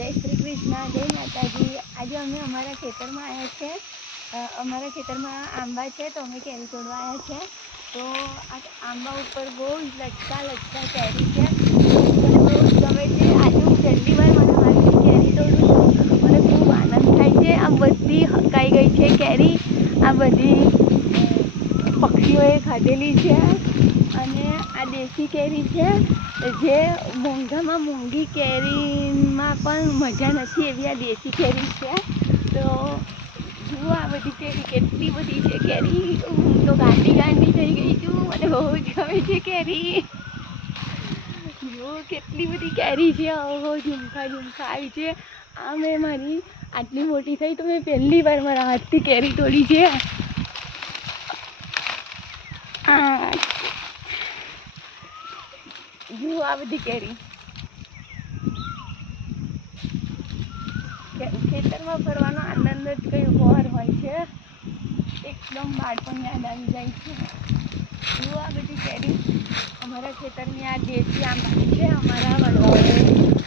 જય શ્રી કૃષ્ણ, જય માતાજી। આજે અમે અમારા ખેતરમાં આવ્યા છે। અમારા ખેતરમાં આંબા છે તો અમે કેરી તોડવા આવ્યા છે। તો આ આંબા ઉપર બહુ લટકા લટકા કેરી છે। મને બહુ ગમે છે। આજે હું પહેલી વાર મારા હાથથી કેરી તોડું છું। મને ખૂબ આનંદ થાય છે। આ બધી હકાઈ ગઈ છે કેરી। આ બધી પક્ષીઓએ ખાધેલી છે અને આ દેશી કેરી છે જે મોંઘામાં મોંઘી કેરીમાં પણ મજા નથી એવી આ દેશી કેરી છે। તો જુઓ આ બધી કેરી કેટલી બધી છે કેરી। હું તો ગાંડી ગાંડી થઈ ગઈ છું। મને બહુ જ ગમે છે કેરી। જુઓ કેટલી બધી કેરી છે। ઓહો ઝુમખા ઝુમખા આવી છે। આ મેં મારી આટલી મોટી થઈ તો મેં પહેલી વાર મારા હાથથી કેરી તોડી છે। જુઓ આ બધી કેરી। ખેતરમાં ફરવાનો આનંદ જ કંઈ ઓર હોય છે। એકદમ બાળપણ યાદ આવી જાય છે। જુઓ આ બધી કેરી અમારા ખેતરની આ દેશી આંબાની છે। અમારા વડવાઓએ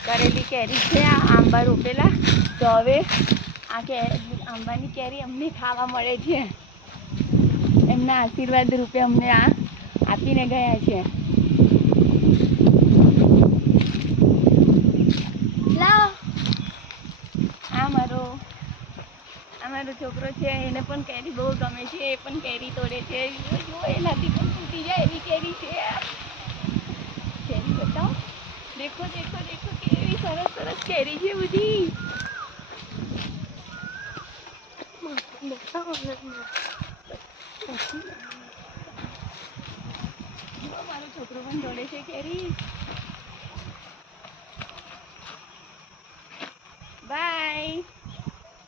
કરેલી કેરી છે। આ આંબા રોપેલા તો હવે આ આંબાની કેરી અમને ખાવા મળે છે। એમના આશીર્વાદ રૂપે અમને આ આપીને ગયા છે। લાવો આ મારો છોકરો છે એને પણ કેરી બહુ ગમે છે। એ પણ કેરી તોડે છે। જુઓ એનાથી પણ તૂટી જાય એવી કેરી છે। કેરી બતાવો, દેખો દેખો દેખો કેવી સરસ સરસ કેરી છે બધી। જુઓ મારો છોકરો પણ તોડે છે કેરી। બાય।